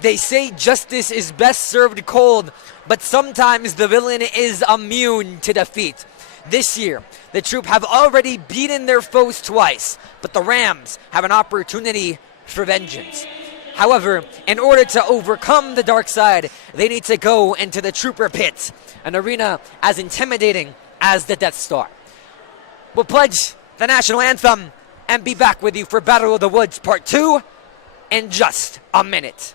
They say justice is best served cold, but sometimes the villain is immune to defeat. This year, the Troop have already beaten their foes twice, but the Rams have an opportunity for vengeance. However, in order to overcome the dark side, they need to go into the Trooper Pit, an arena as intimidating as the Death Star. We'll pledge the national anthem and be back with you for Battle of the Woods Part 2 in just a minute.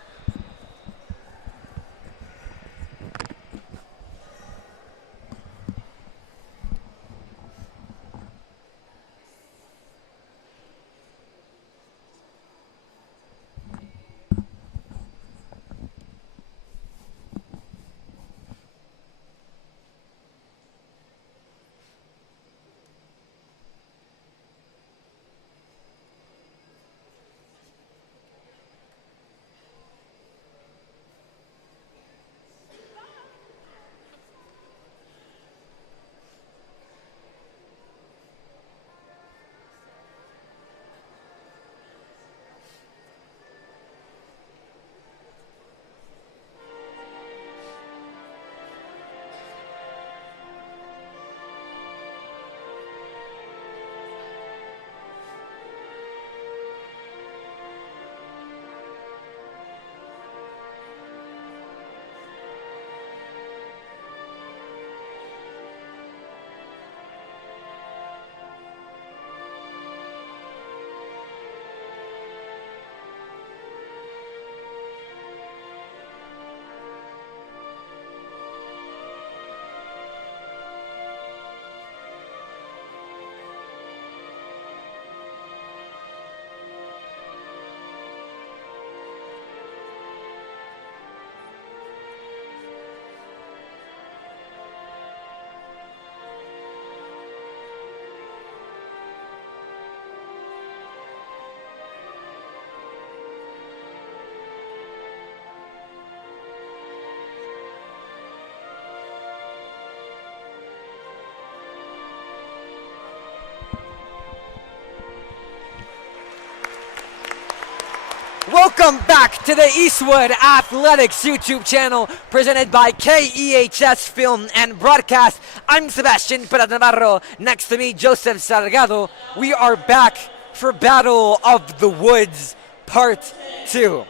Welcome back to the Eastwood Athletics YouTube channel presented by KEHS Film and Broadcast. I'm Sebastian Perez Navarro. Next to me, Joseph Salgado. We are back for Battle of the Woods Part 2.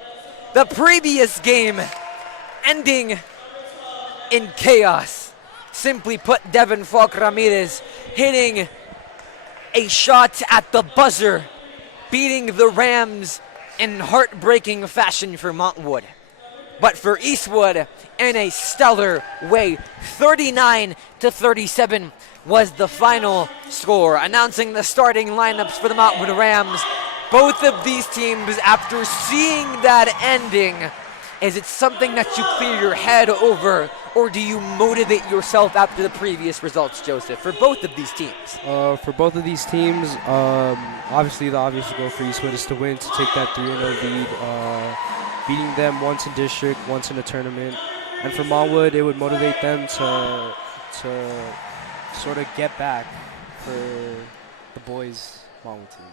The previous game ending in chaos. Simply put, Devin Falk Ramirez hitting a shot at the buzzer, beating the Rams in heartbreaking fashion for Montwood. But for Eastwood, in a stellar way, 39-37 was the final score. Announcing the starting lineups for the Montwood Rams. Both of these teams, after seeing that ending, is it something that you clear your head over, or do you motivate yourself after the previous results, Joseph, for both of these teams? For both of these teams, obviously the obvious goal for Eastwood is to win, to take that 3-0 lead, beating them once in district, once in a tournament. And for Montwood, it would motivate them to sort of get back for the boys' Montwood team.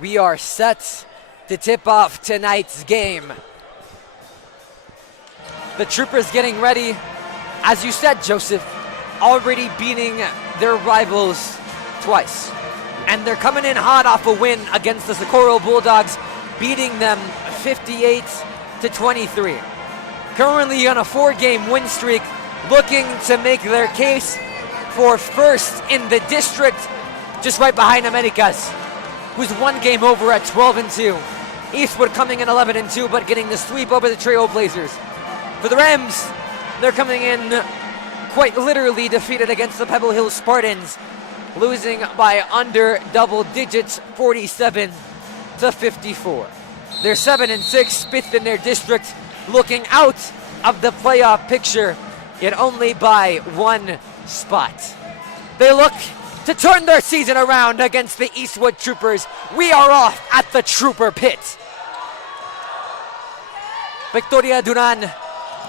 We are set to tip off tonight's game. The Troopers getting ready, as you said, Joseph, already beating their rivals twice. And they're coming in hot off a win against the Socorro Bulldogs, beating them 58-23. Currently on a 4-game win streak, looking to make their case for first in the district, just right behind Americas, who's one game over at 12-2. Eastwood coming in 11-2, but getting the sweep over the Trailblazers. For the Rams, they're coming in quite literally defeated against the Pebble Hill Spartans, losing by under double digits, 47-54. They're 7-6, fifth in their district, looking out of the playoff picture, yet only by one spot. They look to turn their season around against the Eastwood Troopers. We are off at the Trooper Pit. Victoria Duran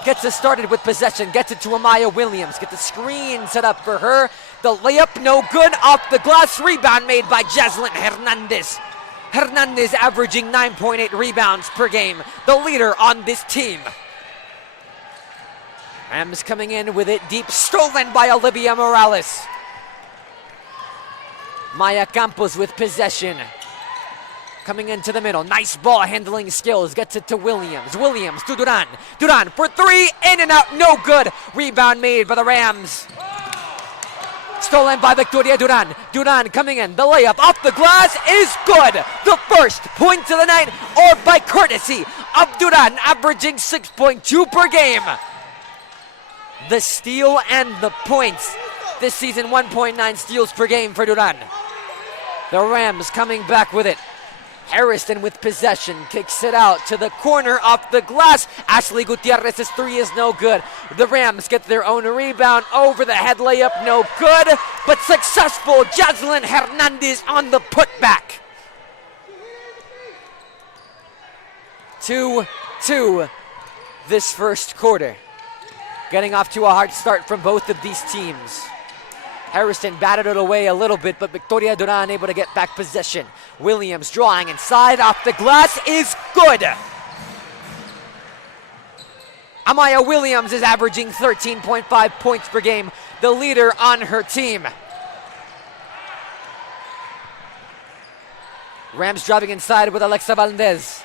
gets us started with possession, gets it to Amaya Williams, get the screen set up for her. The layup no good, off the glass, rebound made by Jaslyn Hernandez. Hernandez averaging 9.8 rebounds per game, the leader on this team. Rams coming in with it deep, stolen by Olivia Morales. Maya Campos with possession. Coming into the middle, nice ball handling skills, gets it to Williams. Williams to Duran. Duran for three, in and out, no good. Rebound made by the Rams. Stolen by Victoria Duran. Duran coming in, the layup off the glass is good. The first point of the night, or by courtesy of Duran, averaging 6.2 per game. The steal and the points. This season, 1.9 steals per game for Duran. The Rams coming back with it. Harrison with possession, kicks it out to the corner off the glass. Ashley Gutierrez's three is no good. The Rams get their own rebound, over the head layup, no good, but successful. Jaslyn Hernandez on the putback. 2-2 this first quarter. Getting off to a hard start from both of these teams. Harrison batted it away a little bit, but Victoria Duran able to get back possession. Williams drawing inside, off the glass is good. Amaya Williams is averaging 13.5 points per game, the leader on her team. Rams driving inside with Alexa Valdez.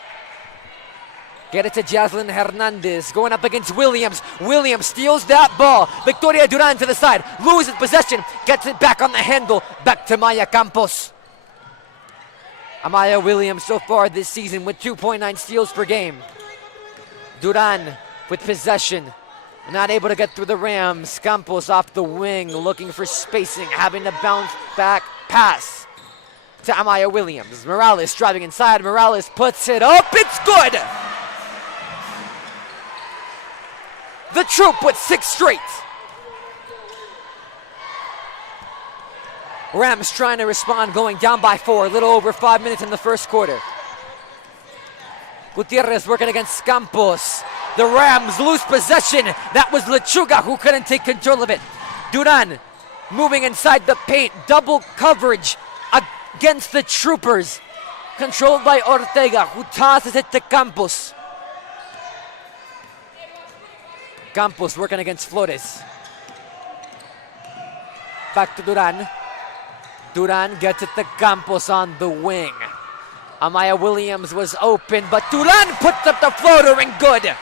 Get it to Jaslyn Hernandez, going up against Williams. Williams steals that ball. Victoria Duran to the side, loses possession, gets it back on the handle, back to Maya Campos. Amaya Williams so far this season with 2.9 steals per game. Duran with possession, not able to get through the Rams. Campos off the wing, looking for spacing, having to bounce back pass to Amaya Williams. Morales driving inside, Morales puts it up, it's good! The Troop with 6 straight. Rams trying to respond, going down by 4, a little over 5 minutes in the first quarter. Gutierrez working against Campos. The Rams lose possession. That was Lechuga who couldn't take control of it. Duran moving inside the paint, double coverage against the Troopers. Controlled by Ortega, who tosses it to Campos. Campos working against Flores. Back to Duran. Duran gets it to Campos on the wing. Amaya Williams was open, but Duran puts up the floater and good.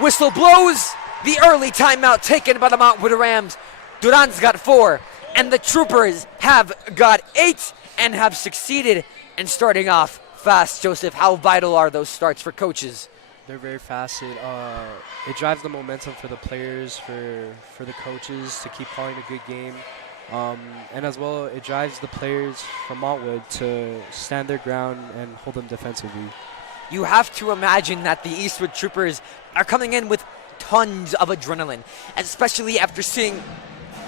Whistle blows. The early timeout taken by the Montwood Rams. Duran's got 4, and the Troopers have got 8 and have succeeded in starting off fast. Joseph, how vital are those starts for coaches? They're very fast. It drives the momentum for the players, for the coaches to keep calling a good game. And as well, it drives the players from Montwood to stand their ground and hold them defensively. You have to imagine that the Eastwood Troopers are coming in with tons of adrenaline, especially after seeing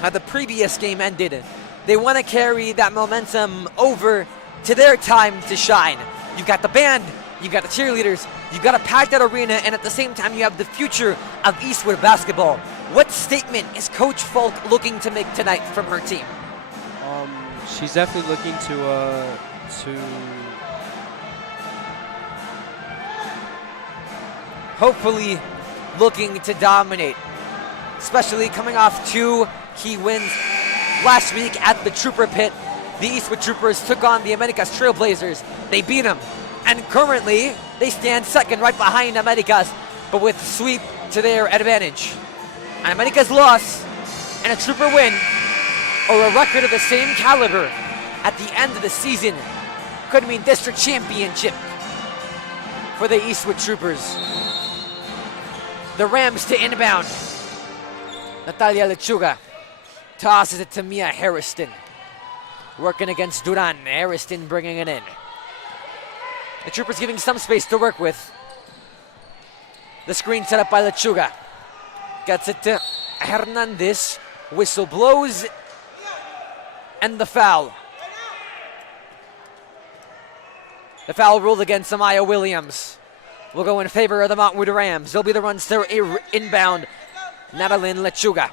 how the previous game ended. They want to carry that momentum over to their time to shine. You've got the band, you've got the cheerleaders, you've got to pack that arena, and at the same time you have the future of Eastwood basketball. What statement is Coach Falk looking to make tonight from her team? She's definitely looking to hopefully looking to dominate, especially coming off 2 key wins last week at the Trooper Pit. The Eastwood Troopers took on the Americas Trailblazers. They beat them, and currently they stand second right behind Americas, but with sweep to their advantage. An Americas loss and a Trooper win, or a record of the same caliber at the end of the season, could mean district championship for the Eastwood Troopers. The Rams to inbound. Natalia Lechuga tosses it to Mia Harrison. Working against Duran. Harrison bringing it in. The Troopers giving some space to work with. The screen set up by Lechuga. Gets it to Hernandez. Whistle blows. And the foul. The foul ruled against Amaya Williams. Will go in favor of the Montwood Rams. They'll be the runs to inbound. Natalie Lechuga.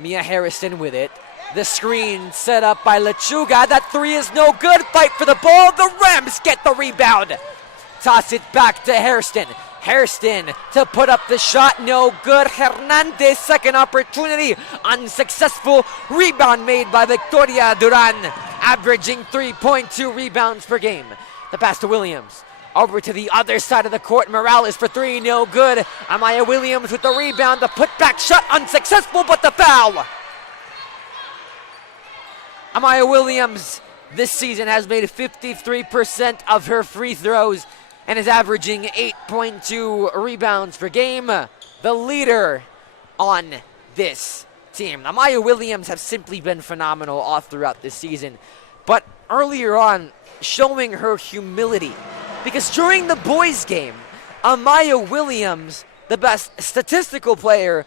Mia Harrison with it. The screen set up by Lechuga. That three is no good. Fight for the ball. The Rams get the rebound. Toss it back to Hairston. Hairston to put up the shot. No good. Hernandez, second opportunity. Unsuccessful. Rebound made by Victoria Duran, averaging 3.2 rebounds per game. The pass to Williams. Over to the other side of the court. Morales for three. No good. Amaya Williams with the rebound. The putback shot unsuccessful, but the foul. Amaya Williams this season has made 53% of her free throws and is averaging 8.2 rebounds per game. The leader on this team. Amaya Williams has simply been phenomenal all throughout this season. But earlier on, showing her humility. Because during the boys' game, Amaya Williams, the best statistical player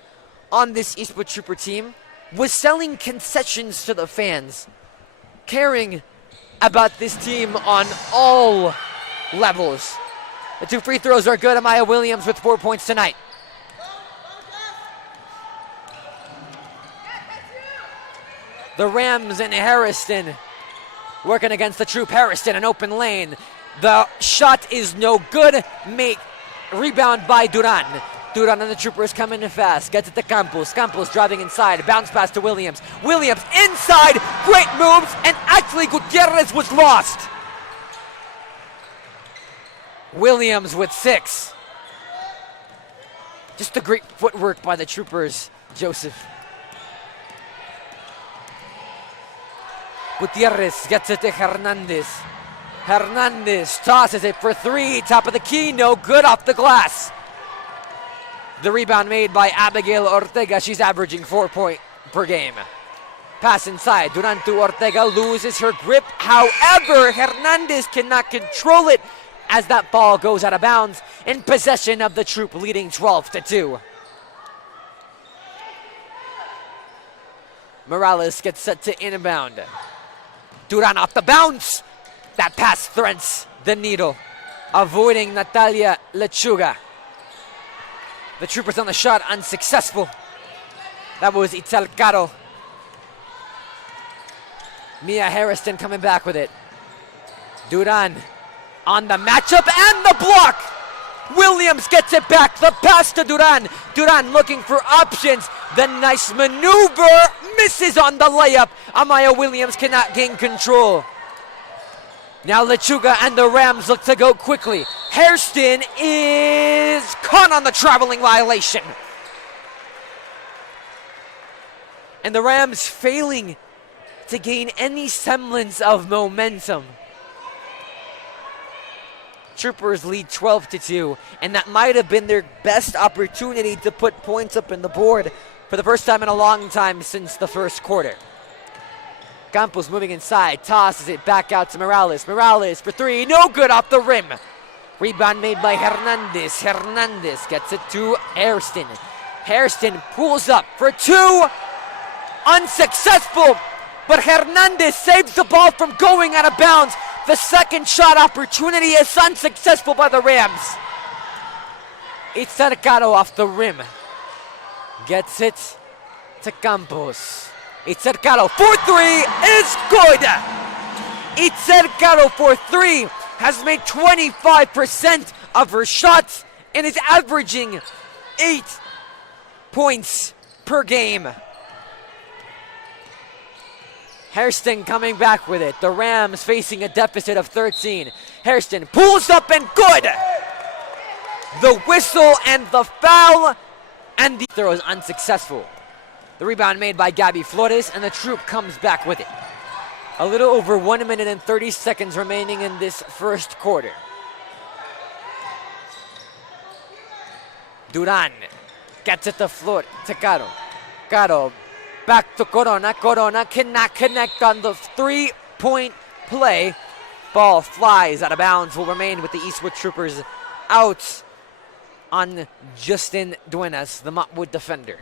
on this Eastwood Trooper team, was selling concessions to the fans, caring about this team on all levels. The two free throws are good. Amaya Williams with 4 points tonight. The Rams and Harrison working against the Troop. Harrison, an open lane. The shot is no good. Rebound by Duran. Duran and the Troopers coming in fast. Gets it to Campos. Campos driving inside. Bounce pass to Williams. Williams inside. Great moves. And actually Gutierrez was lost. Williams with 6. Just the great footwork by the Troopers. Joseph. Gutierrez gets it to Hernandez. Hernandez tosses it for three. Top of the key. No good off the glass. The rebound made by Abigail Ortega. She's averaging 4 points per game. Pass inside. Duran to Ortega. Loses her grip. However, Hernandez cannot control it as that ball goes out of bounds in possession of the Troop, leading 12-2. Morales gets set to inbound. Duran off the bounce. That pass threads the needle, avoiding Natalia Lechuga. The Troopers on the shot, unsuccessful. That was Itzel Caro. Mia Harrison coming back with it. Duran on the matchup and the block. Williams gets it back. The pass to Duran. Duran looking for options. The nice maneuver misses on the layup. Amaya Williams cannot gain control. Now Lechuga and the Rams look to go quickly. Hairston is caught on the traveling violation. And the Rams failing to gain any semblance of momentum. Troopers lead 12-2, and that might have been their best opportunity to put points up in the board for the first time in a long time since the first quarter. Campos moving inside, tosses it back out to Morales. Morales for three, no good off the rim. Rebound made by Hernandez. Hernandez gets it to Hairston. Hairston pulls up for two, unsuccessful, but Hernandez saves the ball from going out of bounds. The second shot opportunity is unsuccessful by the Rams. It's Cercado off the rim. Gets it to Campos. It's Cercado for three is good. It's Cercado for three has made 25% of her shots and is averaging 8 points per game. Hairston coming back with it. The Rams facing a deficit of 13. Hairston pulls up and good. The whistle and the foul, and the throw is unsuccessful. The rebound made by Gabby Flores, and the Troop comes back with it. A little over 1 minute and 30 seconds remaining in this first quarter. Duran gets it to Flor to Caro. Caro back to Corona. Corona cannot connect on the 3-point play. Ball flies out of bounds. Will remain with the Eastwood Troopers out on Justin Duenas, the Montwood defender.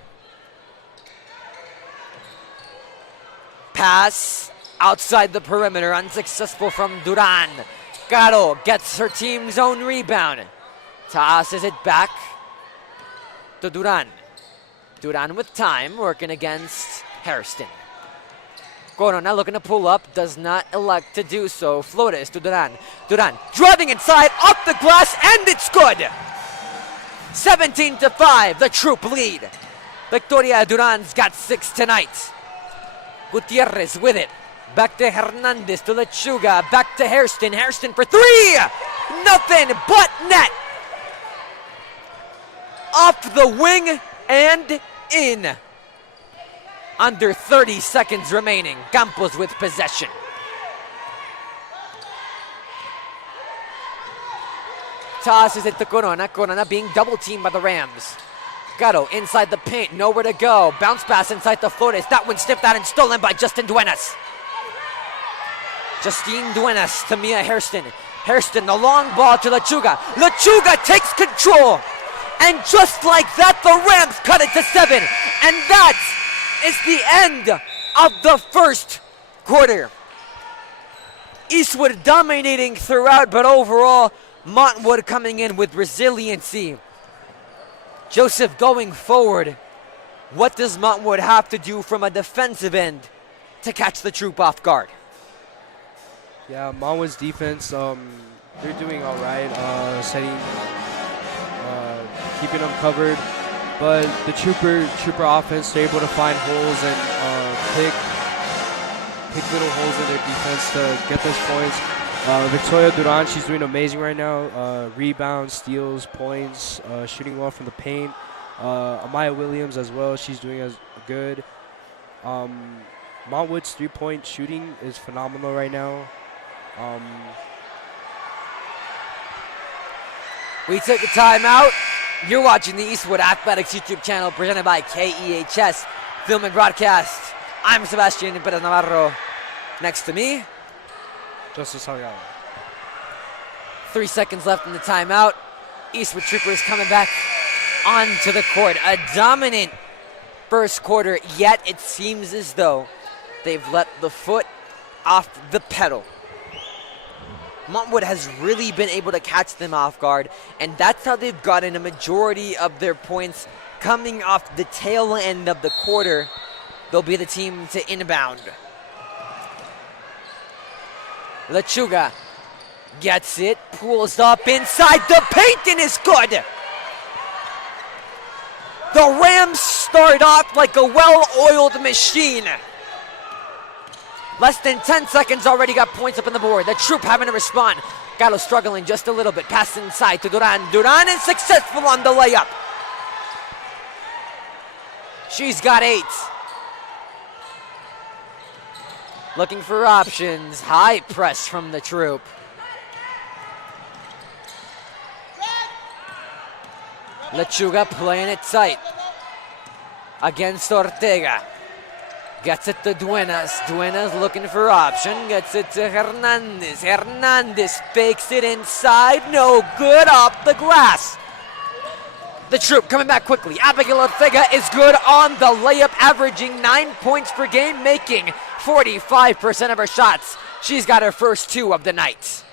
Pass outside the perimeter, unsuccessful from Duran. Caro gets her team's own rebound. Tosses it back to Duran. Duran with time, working against Hairston. Corona looking to pull up, does not elect to do so. Flores to Duran. Duran driving inside, off the glass, and it's good! 17-5, the Troop lead. Victoria Duran's got 6 tonight. Gutierrez with it. Back to Hernandez, to Lechuga, back to Hairston. Hairston for 3! Nothing but net! Off the wing and in. Under 30 seconds remaining. Campos with possession. Tosses it to Corona. Corona being double teamed by the Rams. Gato inside the paint, nowhere to go. Bounce pass inside to Flores. That one snipped out and stolen by Justin Duenas. Justine Duenas to Mia Hairston. Hairston, the long ball to Lechuga. Lechuga takes control. And just like that, the Rams cut it to 7. And that is the end of the first quarter. Eastwood dominating throughout, but overall, Montwood coming in with resiliency. Joseph, going forward, what does Montwood have to do from a defensive end to catch the Troop off guard? Yeah, Montwood's defense, they're doing all right, keeping them covered. But the Trooper offense, they're able to find holes and pick little holes in their defense to get those points. Victoria Duran, she's doing amazing right now. Rebounds, steals, points, shooting well from the paint. Amaya Williams as well, she's doing as good. Montwood's three-point shooting is phenomenal right now. We took a timeout. You're watching the Eastwood Athletics YouTube channel presented by KEHS Film and Broadcast. I'm Sebastian Perez Navarro. Next to me, Joseph Salgado. 3 seconds left in the timeout. Eastwood Troopers coming back onto the court. A dominant first quarter, yet it seems as though they've let the foot off the pedal. Montwood has really been able to catch them off guard, and that's how they've gotten a majority of their points coming off the tail end of the quarter. They'll be the team to inbound. Lechuga gets it, pulls up inside the paint, and is good. The Rams start off like a well-oiled machine. Less than 10 seconds, already got points up on the board. The Troop having to respond. Gallo struggling just a little bit. Pass inside to Duran. Duran is successful on the layup. She's got 8. Looking for options. High press from the Troop. Lechuga playing it tight against Ortega. Gets it to Duenas. Duenas looking for option. Gets it to Hernandez. Hernandez fakes it inside. No good, off the glass. The Troop coming back quickly. Abigail Ortega is good on the layup, averaging 9 points per game, making 45% of her shots. She's got her first 2 of the night.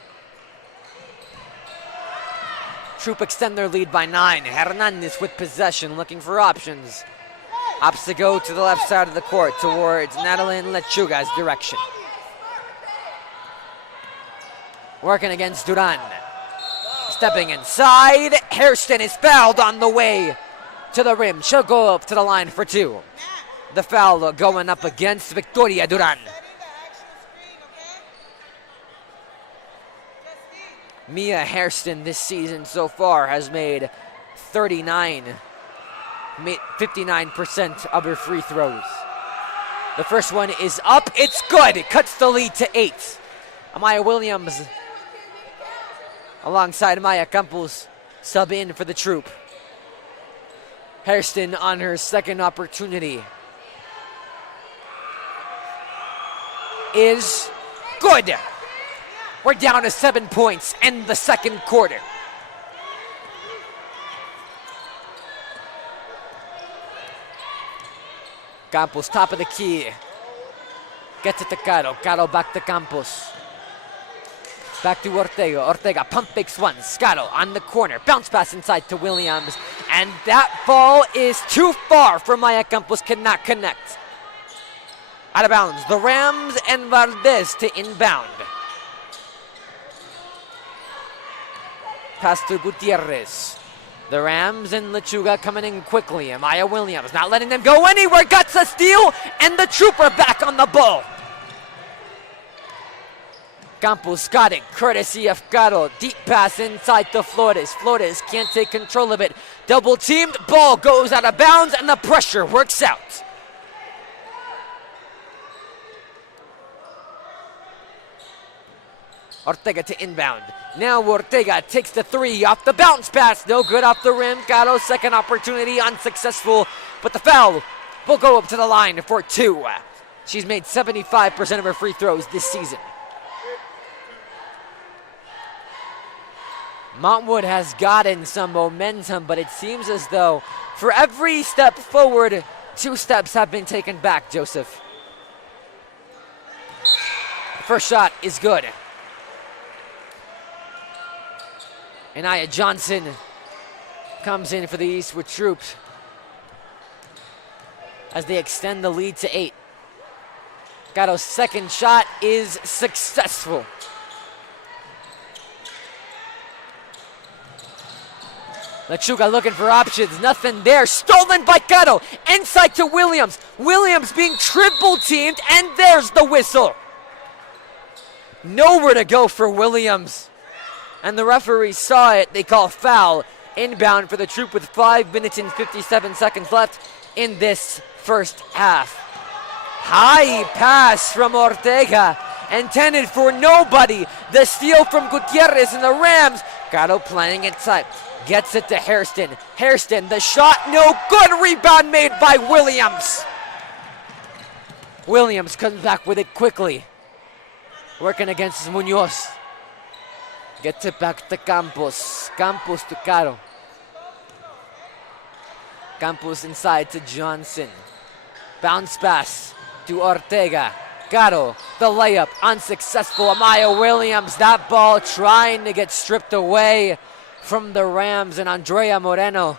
Troop extend their lead by 9. Hernandez with possession, looking for options. Opts to go to the left side of the court towards Natalie Lechuga's direction. Working against Duran. Stepping inside. Hairston is fouled on the way to the rim. She'll go up to the line for 2. The foul going up against Victoria Duran. Mia Hairston this season so far has made 59% of her free throws. The first one is up. It's good. It cuts the lead to 8. Amaya Williams alongside Maya Campos sub in for the Troop. Hairston on her second opportunity is good. We're down to 7 points in the second quarter. Campos, top of the key. Gets it to Caro. Caro back to Campos. Back to Ortega. Ortega pump fakes once. Caro on the corner. Bounce pass inside to Williams. And that ball is too far for Maya Campos, cannot connect. Out of bounds, the Rams and Valdez to inbound. Pass to Gutierrez. The Rams and Lechuga coming in quickly. Amaya Williams not letting them go anywhere. Got a steal, and the Trooper back on the ball. Campos got it, courtesy of Caro. Deep pass inside to Flores. Flores can't take control of it. Double teamed, ball goes out of bounds, and the pressure works out. Ortega to inbound. Now Ortega takes the three off the bounce pass. No good off the rim. Caro, second opportunity, unsuccessful. But the foul will go up to the line for two. She's made 75% of her free throws this season. Montwood has gotten some momentum, but it seems as though for every step forward, 2 steps have been taken back, Joseph. First shot is good. Anaya Johnson comes in for the Eastwood troops as they extend the lead to 8. Gatto's second shot is successful. Lechuga looking for options, nothing there. Stolen by Gatto, inside to Williams. Williams being triple teamed, and there's the whistle. Nowhere to go for Williams. And the referee saw it, they call foul. Inbound for the Troop with 5 minutes and 57 seconds left in this first half. High pass from Ortega, intended for nobody. The steal from Gutierrez and the Rams. Gatto playing it tight. Gets it to Hairston. Hairston, the shot, no good. Rebound made by Williams. Williams comes back with it quickly. Working against Munoz. Gets it back to Campos. Campos to Caro. Campos inside to Johnson. Bounce pass to Ortega. Caro, the layup, unsuccessful. Amaya Williams, that ball trying to get stripped away from the Rams and Andrea Moreno.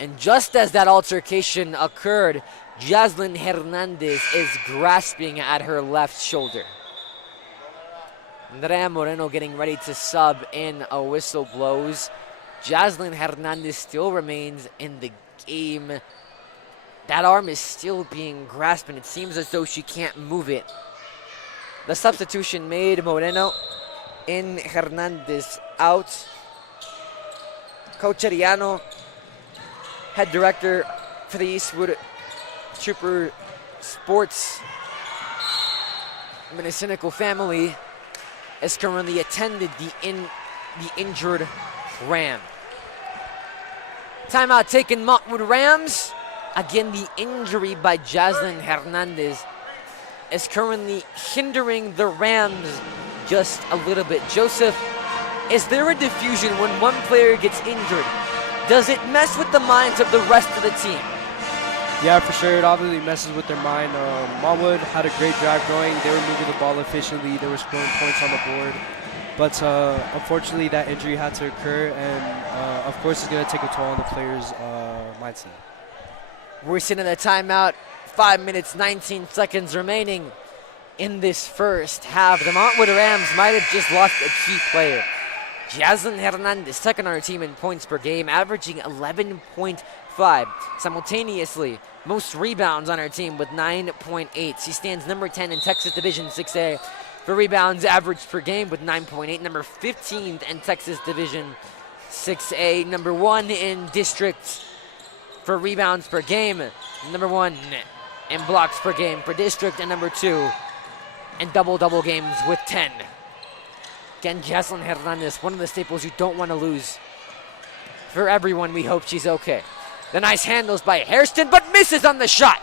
And just as that altercation occurred, Jaslyn Hernandez is grasping at her left shoulder. Andrea Moreno getting ready to sub in. A whistle blows. Jaslyn Hernandez still remains in the game. That arm is still being grasped, and it seems as though she can't move it. The substitution made, Moreno in, Hernandez out. Coach Ariano, head director for the Eastwood Trooper Sports Minisinical family, has currently attended the injured Ram. Timeout taken, Montwood Rams. Again, the injury by Jaslyn Hernandez is currently hindering the Rams just a little bit. Joseph, is there a diffusion when one player gets injured? Does it mess with the minds of the rest of the team? Yeah, for sure. It obviously messes with their mind. Montwood had a great drive going. They were moving the ball efficiently. They were scoring points on the board. But unfortunately, that injury had to occur, and of course, it's going to take a toll on the players' mindset. We're sitting at a timeout. 5 minutes, 19 seconds remaining in this first half. The Montwood Rams might have just lost a key player. Jaslyn Hernandez, second on her team in points per game, averaging 11.5. Simultaneously, most rebounds on her team with 9.8. She stands number 10 in Texas Division 6A for rebounds averaged per game with 9.8. Number 15th in Texas Division 6A. Number 1 in district for rebounds per game. Number 1 in blocks per game per district. And number 2 in double-double games with 10. Again, Jaslyn Hernandez, one of the staples you don't want to lose. For everyone, we hope she's okay. The nice handles by Hairston, but misses on the shot.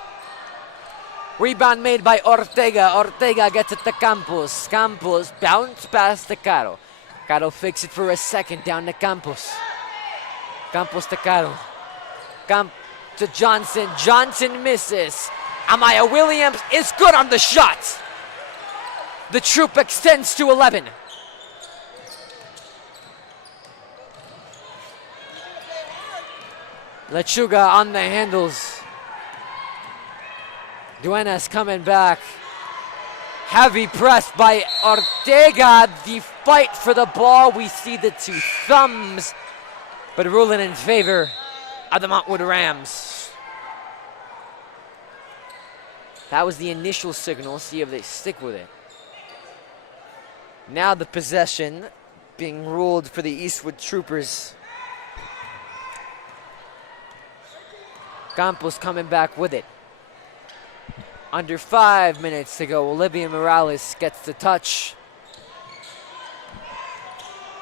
Rebound made by Ortega. Ortega gets it to Campos. Campos bounce pass to Caro. Caro fakes it for a second, down to Campos. Campos to Caro. To Johnson. Johnson misses. Amaya Williams is good on the shot. The Troop extends to 11. Lechuga on the handles. Duenas coming back. Heavy press by Ortega. The fight for the ball. We see the two thumbs, but ruling in favor of the Montwood Rams. That was the initial signal. See if they stick with it. Now the possession being ruled for the Eastwood Troopers. Campos coming back with it. Under 5 minutes to go. Olivia Morales gets the touch.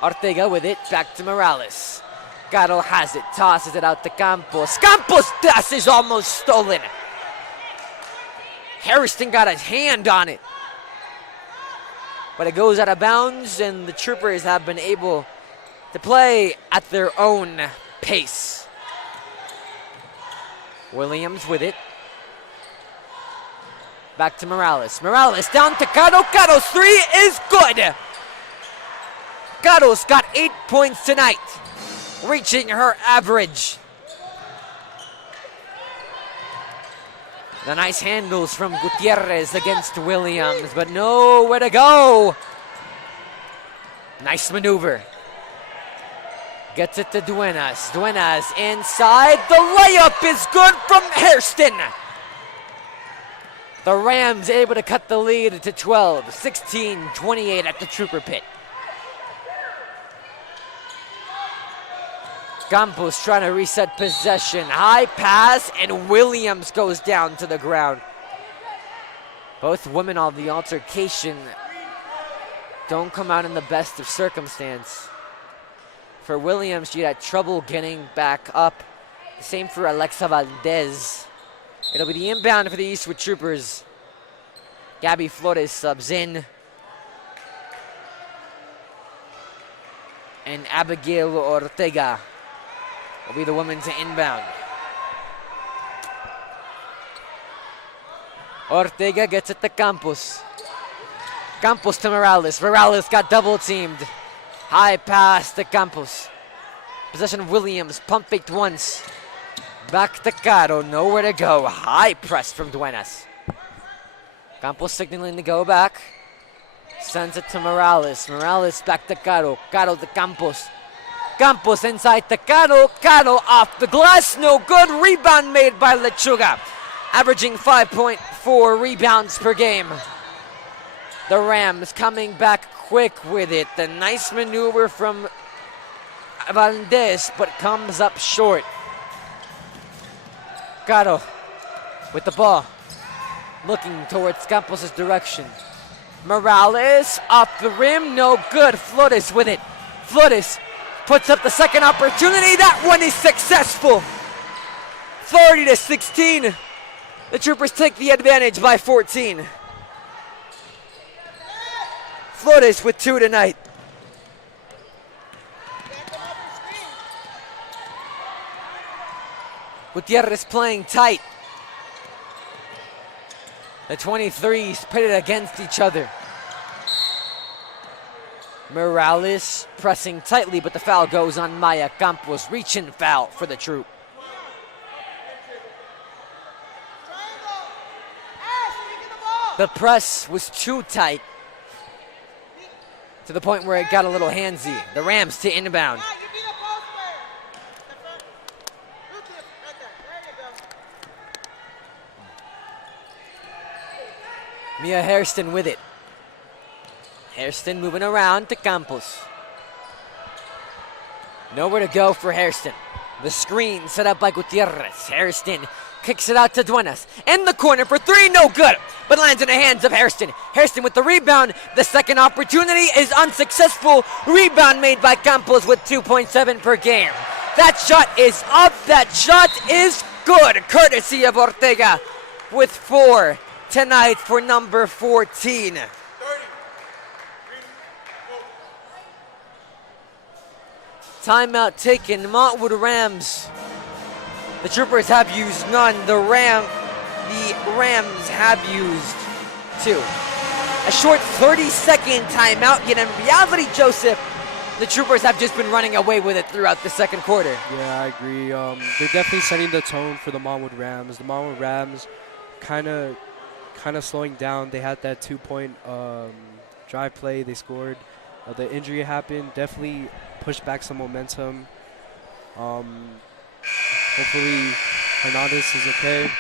Ortega with it. Back to Morales. Caro has it. Tosses it out to Campos. Campos' pass is almost stolen. Harrison got his hand on it. But it goes out of bounds, and the Troopers have been able to play at their own pace. Williams with it. Back to Morales. Morales down to Caro. Caro's three is good. Caro's got 8 points tonight, reaching her average. The nice handles from Gutierrez against Williams, but nowhere to go. Nice maneuver. Gets it to Duenas. Duenas inside. The layup is good from Hairston. The Rams able to cut the lead to 12, 16-28 at the Trooper Pit. Campos trying to reset possession. High pass, and Williams goes down to the ground. Both women on the altercation don't come out in the best of circumstance. For Williams, she had trouble getting back up. Same for Alexa Valdez. It'll be the inbound for the Eastwood Troopers. Gabby Flores subs in. And Abigail Ortega will be the women to inbound. Ortega gets it to Campos. Campos to Morales. Morales got double teamed. High pass to Campos. Possession of Williams. Pump faked once. Back to Caro. Nowhere to go. High press from Duenas. Campos signaling to go back. Sends it to Morales. Morales back to Caro. Caro to Campos. Campos inside to Caro. Caro off the glass. No good. Rebound made by Lechuga. Averaging 5.4 rebounds per game. The Rams coming back quick with it. The nice maneuver from Valdez, but comes up short. Caro with the ball. Looking towards Campos' direction. Morales off the rim. No good. Flores with it. Flores puts up the second opportunity. That one is successful. 30-16. The Troopers take the advantage by 14. Flores with 2 tonight. Gutierrez playing tight. The 23s pitted against each other. Morales pressing tightly, but the foul goes on Maya Campos. Reach-in foul for the Troop. The press was too tight, to the point where it got a little handsy. The Rams to inbound. Mia Hairston with it. Hairston moving around to Campos. Nowhere to go for Hairston. The screen set up by Gutierrez. Hairston kicks it out to Duenas. In the corner for 3, no good. But lands in the hands of Hairston. Hairston with the rebound. The second opportunity is unsuccessful. Rebound made by Campos with 2.7 per game. That shot is up. That shot is good. Courtesy of Ortega with 4 tonight for number 14. Timeout taken. Montwood Rams. The Troopers have used none. The Rams have used 2. A short 30-second timeout. Yan ang reality, Joseph. the Troopers have just been running away with it throughout the second quarter. Yeah, I agree. They're definitely setting the tone for the Montwood Rams. The Montwood Rams kind of slowing down. They had that 2-point drive play. They scored. The injury happened. Definitely pushed back some momentum. Hopefully Hernandez is okay.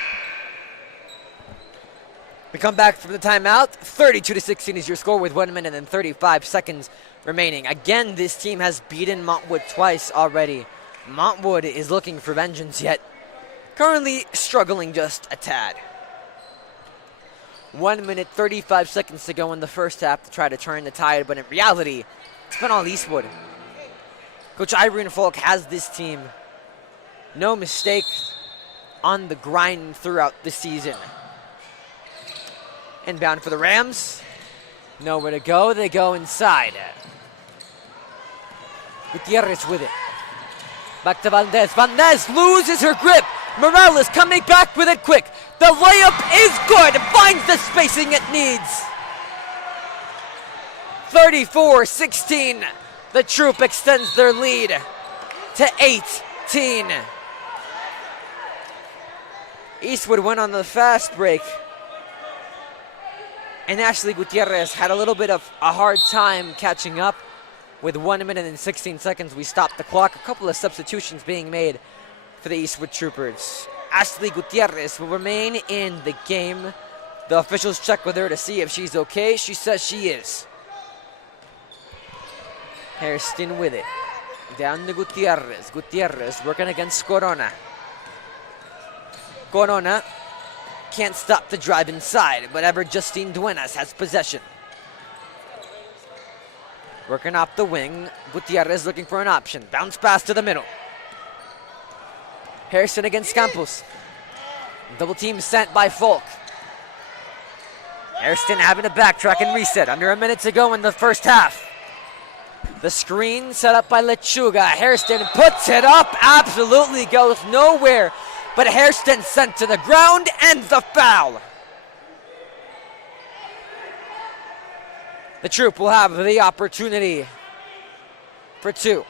We come back from the timeout. 32-16 is your score with 1 minute and 35 seconds remaining. Again, this team has beaten Montwood twice already. Montwood is looking for vengeance, yet currently struggling just a tad. 1 minute, 35 seconds to go in the first half to try to turn the tide, but in reality, it's been all Eastwood. Coach Irene Falk has this team, no mistake, on the grind throughout the season. Inbound for the Rams. Nowhere to go. They go inside. Gutierrez with it. Back to Valdez. Valdez loses her grip. Morales coming back with it quick. The layup is good. Finds the spacing it needs. 34-16. The Troop extends their lead to 18. Eastwood went on the fast break. And Ashley Gutierrez had a little bit of a hard time catching up. With 1 minute and 16 seconds, we stopped the clock. A couple of substitutions being made for the Eastwood Troopers. Ashley Gutierrez will remain in the game. The officials check with her to see if she's okay. She says she is. Hairston with it. Down to Gutierrez. Gutierrez working against Corona. Corona can't stop the drive inside, but ever Justine Duenas has possession. Working off the wing. Gutierrez looking for an option. Bounce pass to the middle. Harrison against Campos. Double team sent by Falk. Harrison having to backtrack and reset. Under a minute to go in the first half. The screen set up by Lechuga. Hairston puts it up. Absolutely goes nowhere. But Hairston sent to the ground and the foul. The Troop will have the opportunity for two.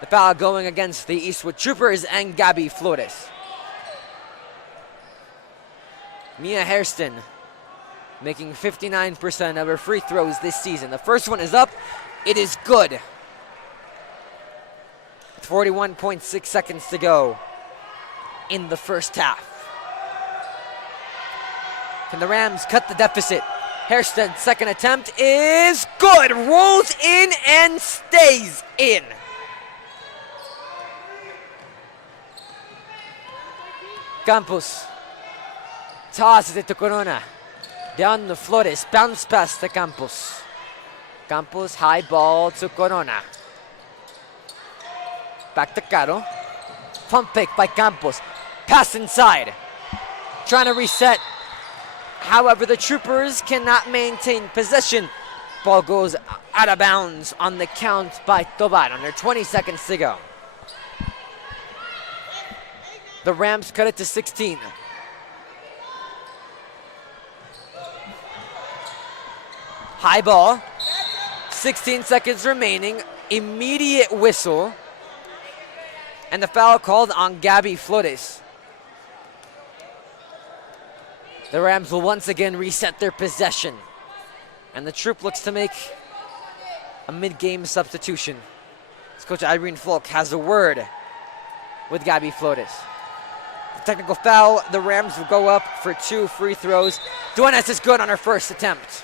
The foul going against the Eastwood Troopers and Gabby Flores. Mia Hairston making 59% of her free throws this season. The first one is up. It is good. 41.6 seconds to go in the first half. Can the Rams cut the deficit? Hairston's second attempt is good. Rolls in and stays in. Campos tosses it to Corona. Down to Flores. Bounce pass to Campos. Campos high ball to Corona. Back to Caro. Pump fake by Campos. Pass inside. Trying to reset. However, the Troopers cannot maintain possession. Ball goes out of bounds on the count by Tobar. Under 20 seconds to go. The Rams cut it to 16. High ball. 16 seconds remaining. Immediate whistle. And the foul called on Gabby Flores. The Rams will once again reset their possession. And the Troop looks to make a mid-game substitution. As Coach Irene Falk has a word with Gabby Flores. The technical foul, the Rams will go up for 2 free throws. Duenas is good on her first attempt.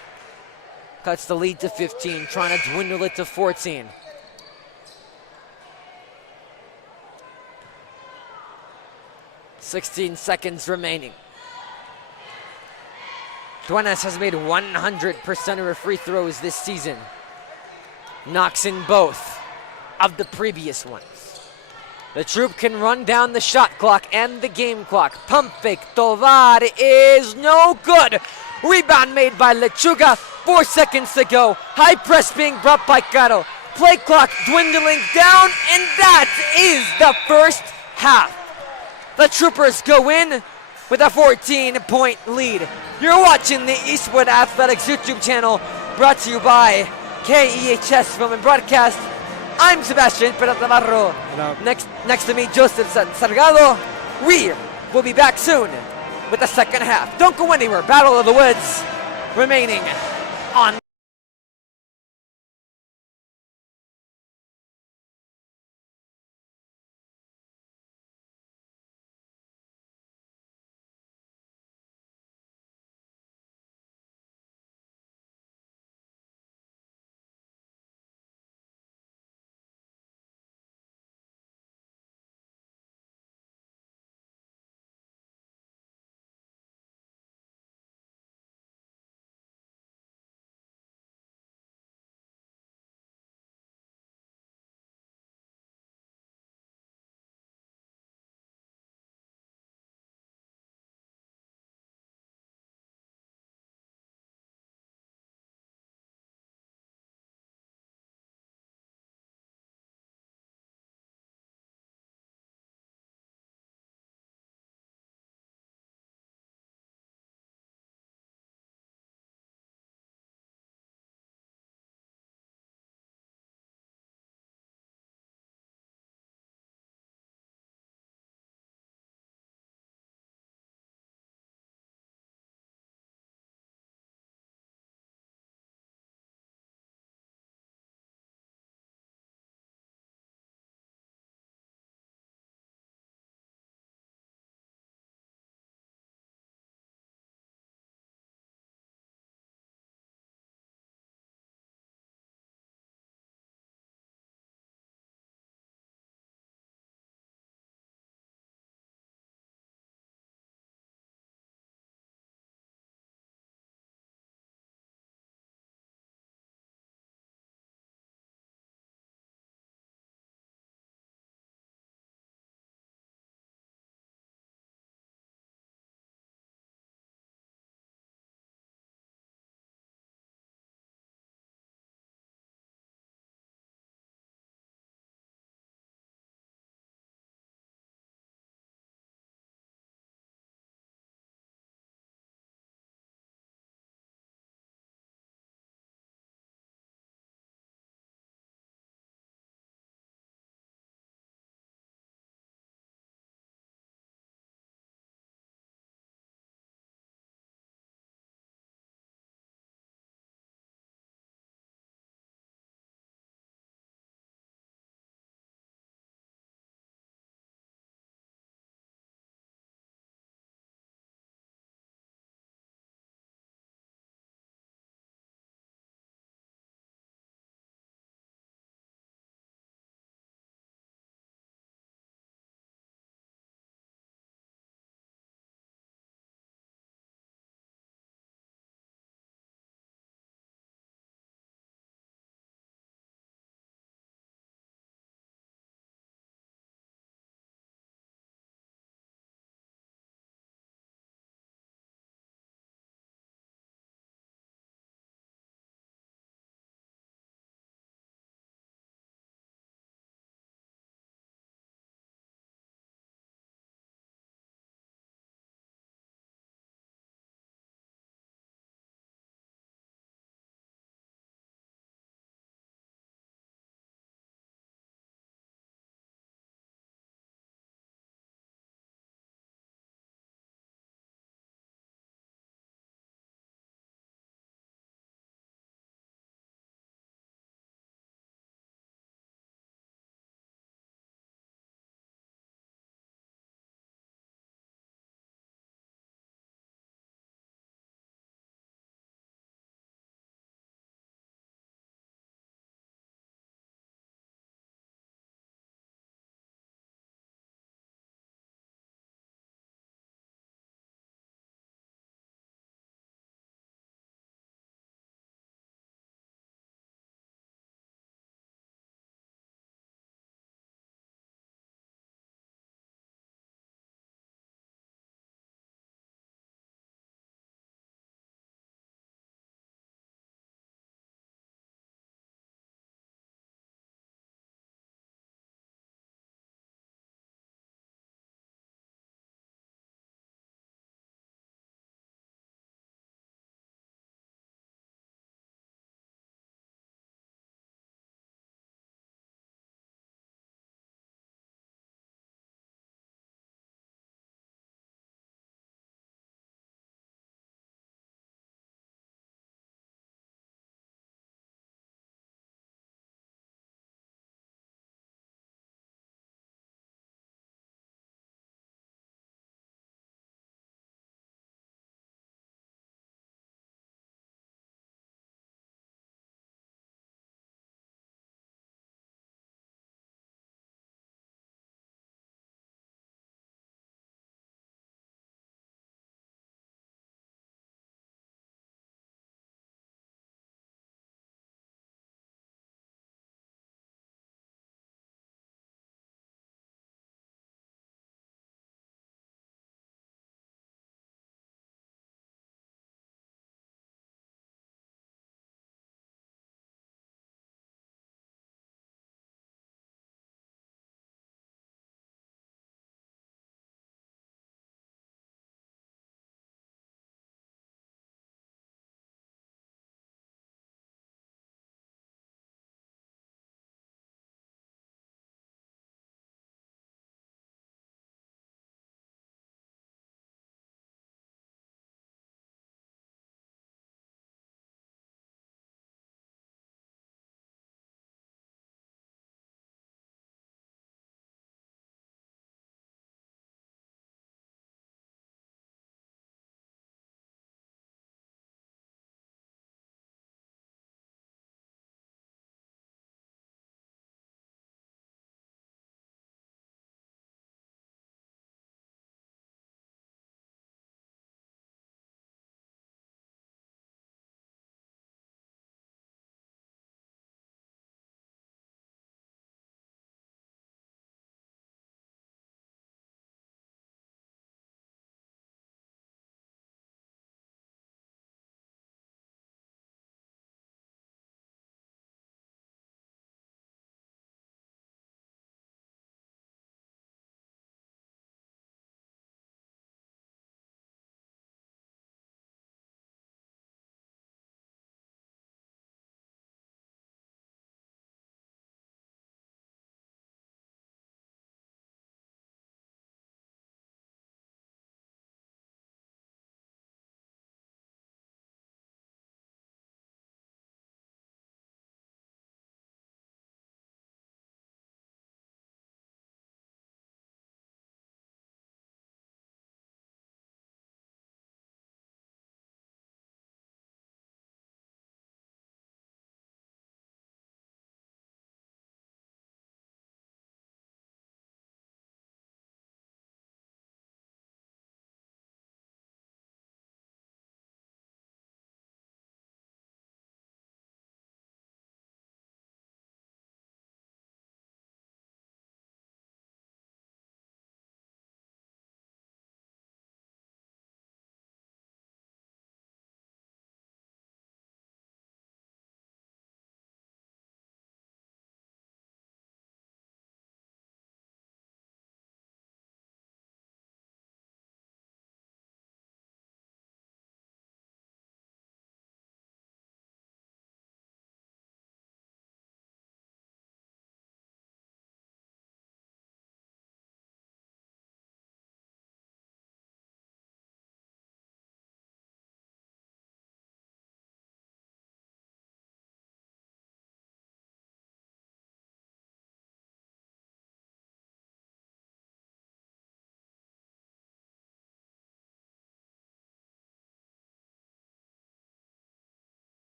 Cuts the lead to 15, trying to dwindle it to 14. .16 seconds remaining. Duenas has made 100% of her free throws this season. Knocks in both of the previous ones. The Troop can run down the shot clock and the game clock. Pump fake, Tovar is no good. Rebound made by Lechuga. 4 seconds to go. High press being brought by Caro. Play clock dwindling down, and that is the first half. The Troopers go in with a 14-point lead. You're watching the Eastwood Athletics YouTube channel, brought to you by KEHS Film and Broadcast. I'm Sebastian Perez Navarro. Next to me, Joseph Salgado. We will be back soon with the second half. Don't go anywhere. Battle of the Woods remaining on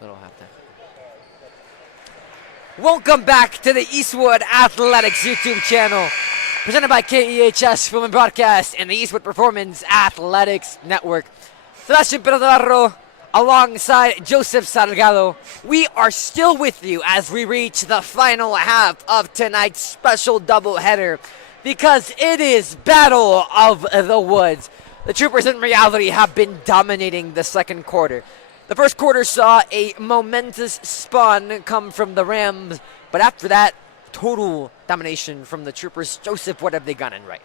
Little halftime. Welcome back to the Eastwood Athletics YouTube channel, presented by KEHS Film and Broadcast and the Eastwood Performance Athletics Network. Sebastian Navarro alongside Joseph Salgado. We are still with you as we reach the final half of tonight's special doubleheader, because it is Battle of the Woods. The Troopers in reality have been dominating the second quarter. The first quarter saw a momentous spawn come from the Rams, but after that, total domination from the Troopers. Joseph, what have they gotten right?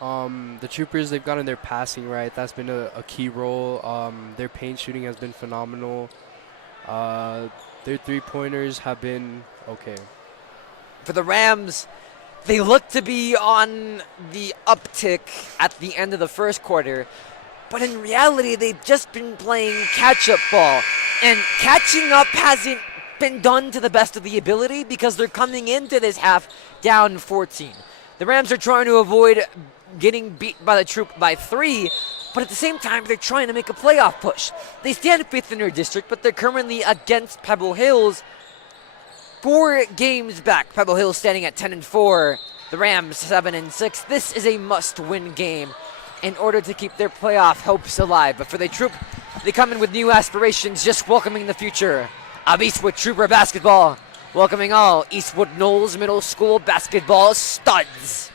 The Troopers, they've gotten their passing right. That's been a key role. Their paint shooting has been phenomenal. Their three-pointers have been okay. For the Rams, they look to be on the uptick at the end of the first quarter, but in reality, they've just been playing catch-up ball. And catching up hasn't been done to the best of the ability because they're coming into this half down 14. The Rams are trying to avoid getting beat by the Troop by 3, but at the same time, they're trying to make a playoff push. They stand 5th in their district, but they're currently against Pebble Hills 4 games back. Pebble Hills standing at 10-4. The Rams 7-6. This is a must-win game in order to keep their playoff hopes alive. But for the Troop, they come in with new aspirations, just welcoming the future of Eastwood Trooper basketball. Welcoming all Eastwood Knowles Middle School basketball studs.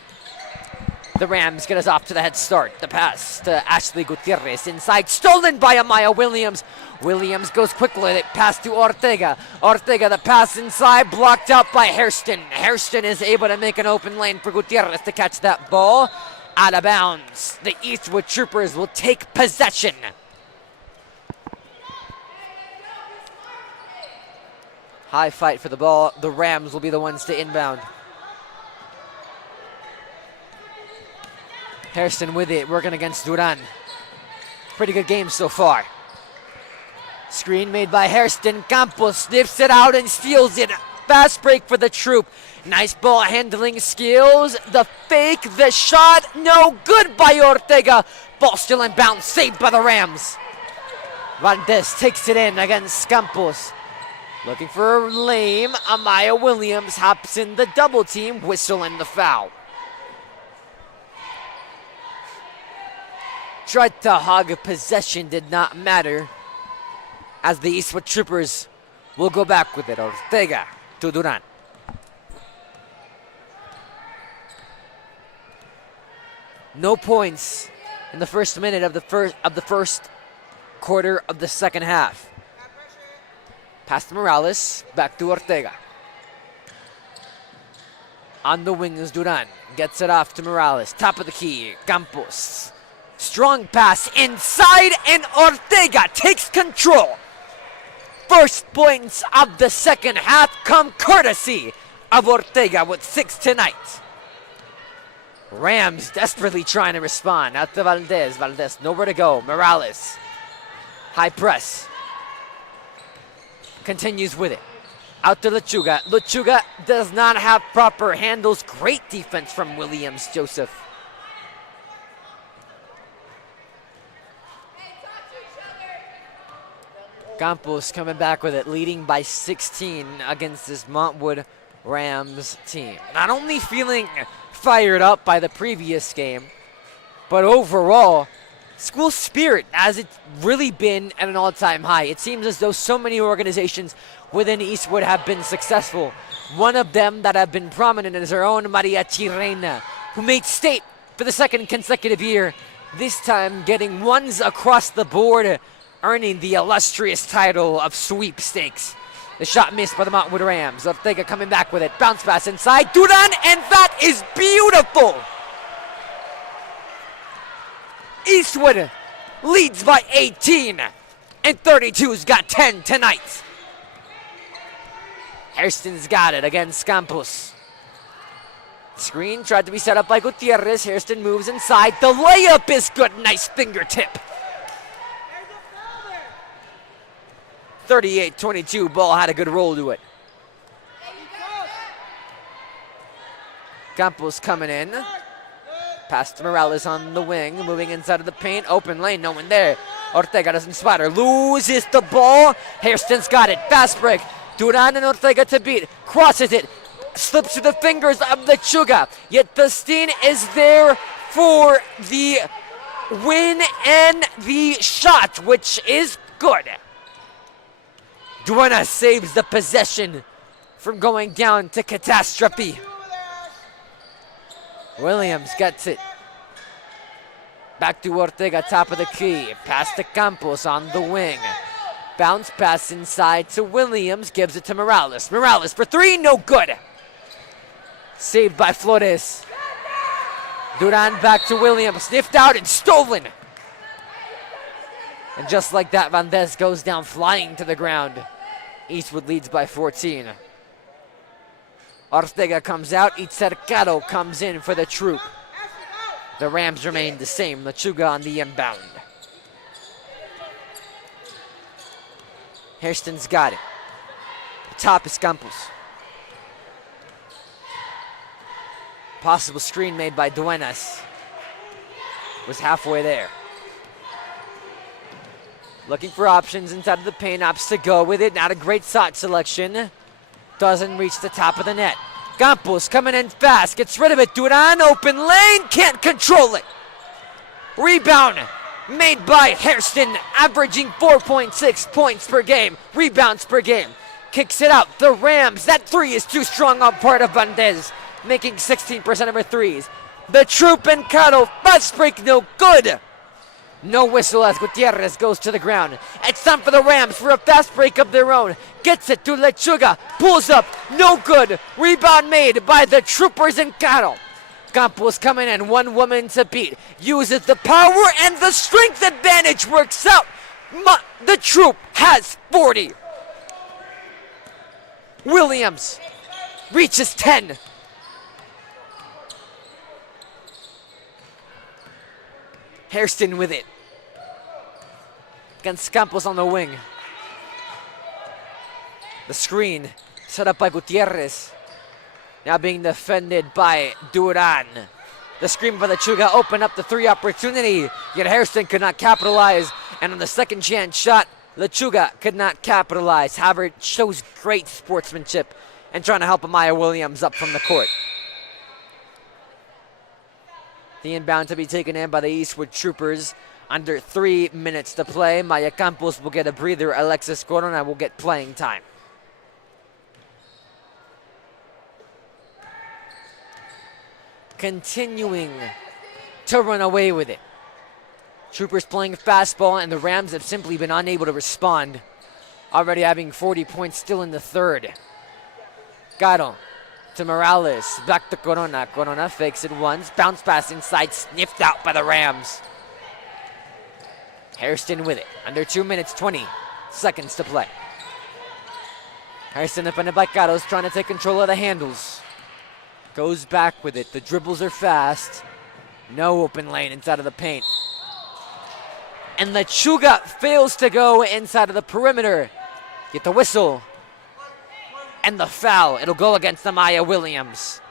The Rams get us off to the head start. The pass to Ashley Gutierrez inside, stolen by Amaya Williams. Williams goes quickly, pass to Ortega. Ortega, the pass inside, blocked out by Hairston. Hairston is able to make an open lane for Gutierrez to catch that ball. Out of bounds. The Eastwood Troopers will take possession. High fight for the ball. The Rams will be the ones to inbound. Hairston with it, working against Duran. Pretty good game so far. Screen made by Hairston. Campos sniffs it out and steals it. Fast break for the Troop. Nice ball handling skills. The fake, the shot, no good by Ortega. Ball still in bounds, saved by the Rams. Valdez takes it in against Campos. Looking for a lame. Amaya Williams hops in the double team, whistle and the foul. Tried to hog possession, did not matter, as the Eastwood Troopers will go back with it. Ortega to Duran. No points in the first minute of the first quarter of the second half. Pass to Morales, back to Ortega. On the wings, Duran gets it off to Morales. Top of the key, Campos. Strong pass inside, and Ortega takes control. First points of the second half come courtesy of Ortega with 6 tonight. Rams desperately trying to respond. Out to Valdez. Valdez nowhere to go. Morales. High press. Continues with it. Out to Lechuga. Lechuga does not have proper handles. Great defense from Williams Joseph. Campos coming back with it, leading by 16 against this Montwood Rams team. Not only feeling fired up by the previous game, but overall, school spirit has it really been at an all-time high. It seems as though so many organizations within Eastwood have been successful. One of them that have been prominent is our own Maria Chirena, who made state for the second consecutive year, this time getting ones across the board, earning the illustrious title of sweepstakes. The shot missed by the Montwood Rams. Ortega coming back with it. Bounce pass inside. Duran, and that is beautiful. Eastwood leads by 18, and 32's got 10 tonight. Hairston's got it against Campos. Screen tried to be set up by Gutierrez. Hairston moves inside. The layup is good. Nice fingertip. 38-22, ball had a good roll to it. Campos coming in. Pass to Morales on the wing, moving inside of the paint. Open lane, no one there. Ortega doesn't spot her. Loses the ball. Hairston's got it. Fast break. Duran and Ortega to beat. Crosses it. Slips through the fingers of Lechuga. Yet Bastin is there for the win and the shot, which is good. Duena saves the possession from going down to catastrophe. Williams gets it. Back to Ortega, top of the key. Pass to Campos on the wing. Bounce pass inside to Williams. Gives it to Morales. Morales for three, no good. Saved by Flores. Duran back to Williams. Sniffed out and stolen. And just like that, Vandes goes down flying to the ground. Eastwood leads by 14. Ortega comes out. Cercado comes in for the troop. The Rams remain the same. Lechuga on the inbound. Hairston's got it. Top is Campos. Possible screen made by Duenas. Was halfway there. Looking for options inside of the paint. Opts to go with it. Not a great shot selection. Doesn't reach the top of the net. Campos coming in fast. Gets rid of it. Duran, open lane. Can't control it. Rebound made by Hairston. Averaging 4.6 points per game. Rebounds per game. Kicks it out. The Rams. That three is too strong on part of Vandes. Making 16% of her threes. The troop and Caro. Fast break, no good. No whistle as Gutierrez goes to the ground. It's time for the Rams for a fast break of their own. Gets it to Lechuga. Pulls up. No good. Rebound made by the Troopers and Caro. Campos coming in. One woman to beat. Uses the power and the strength advantage. Works out. The Troop has 40. Williams reaches 10. Hairston with it. Against Campos on the wing. The screen set up by Gutierrez. Now being defended by Duran. The screen by Lechuga opened up the three opportunity. Yet Hairston could not capitalize. And on the second chance shot, Lechuga could not capitalize. However, it shows great sportsmanship and trying to help Amaya Williams up from the court. The inbound to be taken in by the Eastwood Troopers. Under 3 minutes to play. Maya Campos will get a breather. Alexis Corona will get playing time. Continuing to run away with it. Troopers playing fastball, and the Rams have simply been unable to respond. Already having 40 points still in the third. Caro to Morales, back to Corona. Corona fakes it once, bounce pass inside, sniffed out by the Rams. Hairston with it, under 2 minutes, 20 seconds to play. Hairston defended by Caros, trying to take control of the handles. Goes back with it, the dribbles are fast. No open lane inside of the paint. And Lechuga fails to go inside of the perimeter. Get the whistle. And the foul. It'll go against Amaya Williams.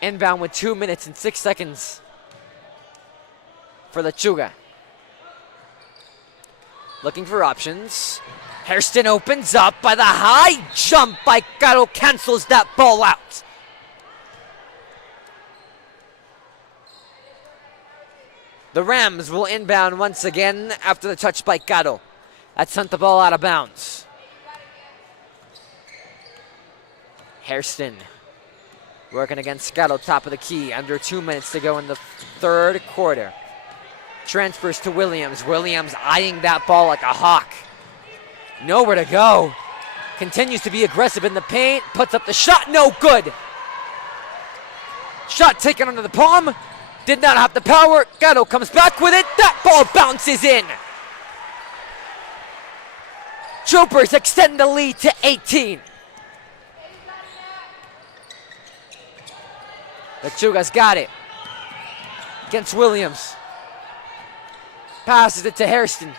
Inbound with 2 minutes and 6 seconds for Lechuga. Looking for options. Hairston opens up by the high jump by Caro. Cancels that ball out. The Rams will inbound once again after the touch by Caro. That sent the ball out of bounds. Hairston working against Caro, top of the key. Under 2 minutes to go in the third quarter. Transfers to Williams. Williams eyeing that ball like a hawk. Nowhere to go. Continues to be aggressive in the paint. Puts up the shot. No good. Shot taken under the palm. Did not have the power. Caro comes back with it. That ball bounces in. Troopers extend the lead to 18. Lechuga's got it. Against Williams. Passes it to Hairston.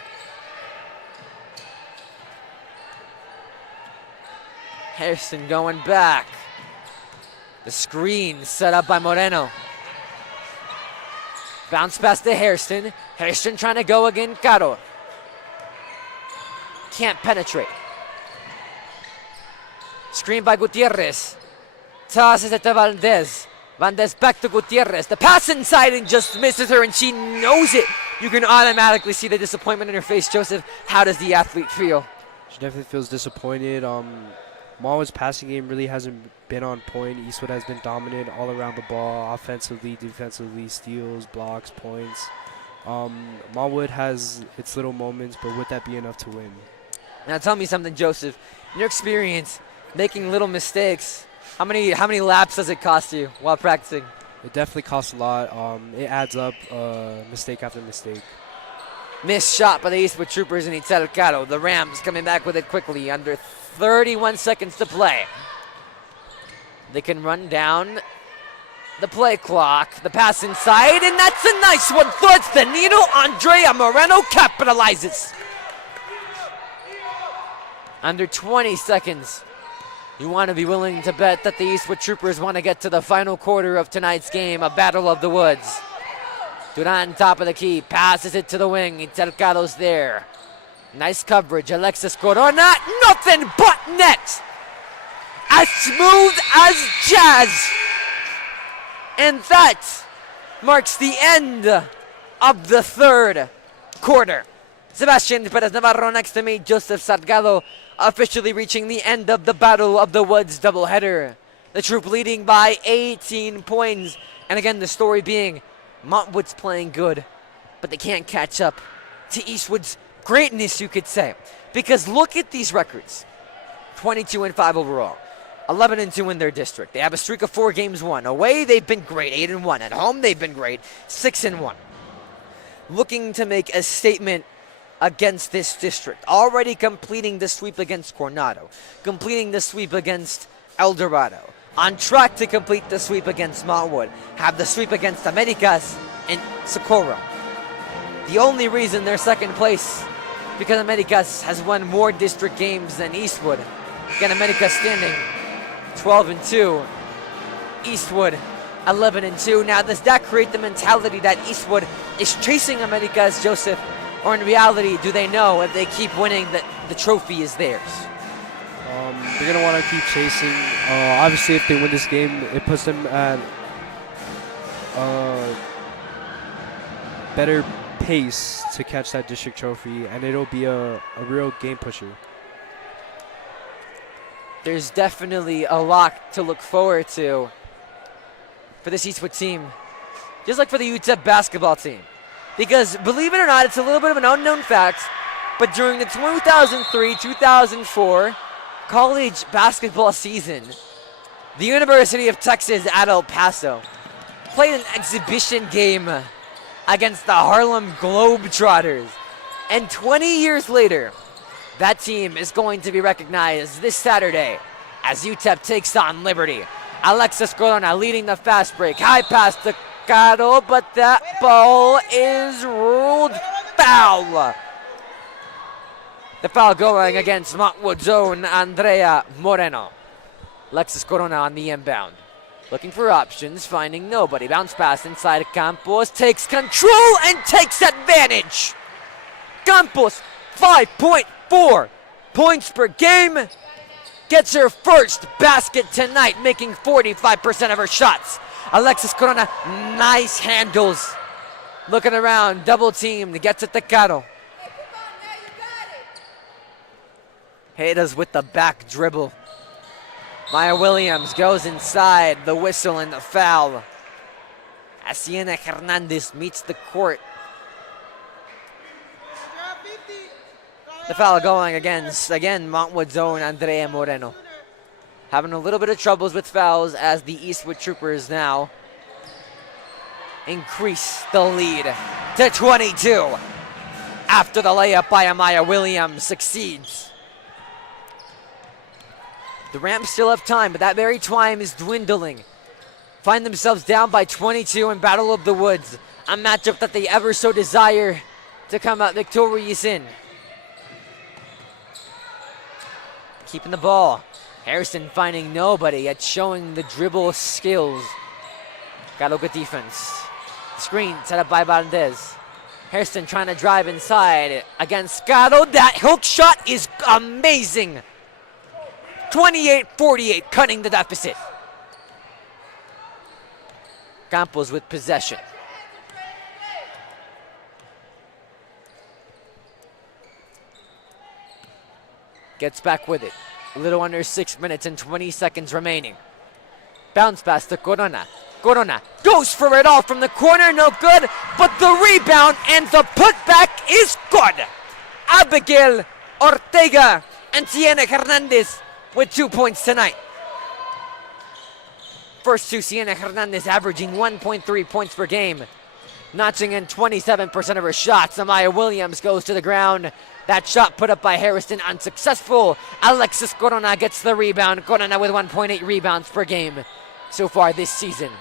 Hairston going back. The screen set up by Moreno. Bounce pass to Hairston. Hairston trying to go again. Caro. Can't penetrate. Screen by Gutierrez. Tosses it to Valdez. Valdez back to Gutierrez. The pass inside and just misses her, and she knows it. You can automatically see the disappointment in her face, Joseph. How does the athlete feel? She definitely feels disappointed. Montwood's passing game really hasn't been on point. Eastwood has been dominant all around the ball, offensively, defensively, steals, blocks, points. Montwood has its little moments, but would that be enough to win? Now tell me something, Joseph. In your experience, making little mistakes, how many laps does it cost you while practicing? It definitely costs a lot. It adds up, mistake after mistake. Missed shot by the Eastwood Troopers and Itzel Caro. The Rams coming back with it quickly under 31 seconds to play. They can run down the play clock. The pass inside, and that's a nice one. Threads the needle. Andrea Moreno capitalizes. Under 20 seconds. You want to be willing to bet that the Eastwood Troopers want to get to the final quarter of tonight's game, a battle of the woods. Duran, top of the key, passes it to the wing. Intercado's there. Nice coverage. Alexis Corona, nothing but net. As smooth as jazz. And that marks the end of the third quarter. Sebastian Perez Navarro next to me, Joseph Salgado, officially reaching the end of the Battle of the Woods doubleheader. The troop leading by 18 points. And again, the story being Montwood's playing good, but they can't catch up to Eastwood's greatness, you could say. Because look at these records. 22-5 overall. 11-2 in their district. They have a streak of 4 games won. Away, they've been great, 8-1. At home, they've been great, 6-1. Looking to make a statement against this district. Already completing the sweep against Coronado. Completing the sweep against El Dorado. On track to complete the sweep against Montwood. Have the sweep against Americas and Socorro. The only reason they're second place because Americas has won more district games than Eastwood. Again, Americas standing 12-2. Eastwood 11-2. Now, does that create the mentality that Eastwood is chasing Americas, Joseph? Or in reality, do they know if they keep winning that the trophy is theirs? They're going to want to keep chasing. Obviously, if they win this game, it puts them at better pace to catch that district trophy, and it'll be a real game pusher. There's definitely a lot to look forward to for this Eastwood team, just like for the UTEP basketball team. Because believe it or not, it's a little bit of an unknown fact, but during the 2003-2004 college basketball season, the University of Texas at El Paso played an exhibition game against the Harlem Globetrotters. And 20 years later, that team is going to be recognized this Saturday as UTEP takes on Liberty. Alexis Corona leading the fast break. High pass to Caro, but that ball is ruled foul. The foul going against Montwood's own Andrea Moreno. Alexis Corona on the inbound. Looking for options, finding nobody. Bounce pass inside Campos. Takes control and takes advantage. Campos, 5.4 points per game. Gets her first basket tonight, making 45% of her shots. Alexis Corona, nice handles. Looking around, double teamed, gets it to Caro. Haydas with the back dribble. Maya Williams goes inside, the whistle and the foul. Asiana Hernandez meets the court. The foul going against, again, Montwood's own Andrea Moreno. Having a little bit of troubles with fouls as the Eastwood Troopers now increase the lead to 22 after the layup by Amaya Williams succeeds. The Rams still have time, but that very time is dwindling. Find themselves down by 22 in Battle of the Woods, a matchup that they ever so desire to come out victorious in. Keeping the ball. Harrison finding nobody, yet showing the dribble skills. Got a good defense. Screen set up by Valdez. Hairston trying to drive inside against Scotto. That hook shot is amazing. 28-48, cutting the deficit. Campos with possession. Gets back with it. A little under 6 minutes and 20 seconds remaining. Bounce pass to Corona. Corona goes for it all from the corner, no good, but the rebound and the putback is good. Abigail Ortega and Sienna Hernandez with 2 points tonight. First two, Sienna Hernandez averaging 1.3 points per game, notching in 27% of her shots. Amaya Williams goes to the ground. That shot put up by Harrison unsuccessful. Alexis Corona gets the rebound. Corona with 1.8 rebounds per game so far this season.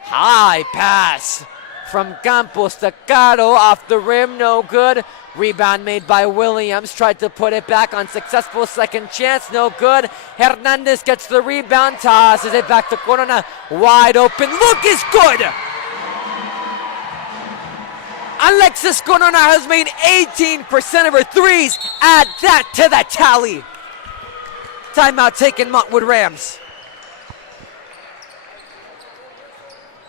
High pass from Campos to Caro, off the rim, no good. Rebound made by Williams, tried to put it back, unsuccessful. Second chance, no good. Hernandez gets the rebound, tosses it back to Corona. Wide open, look is good. Alexis Corona has made 18% of her threes. Add that to the tally. Timeout taken, Montwood Rams.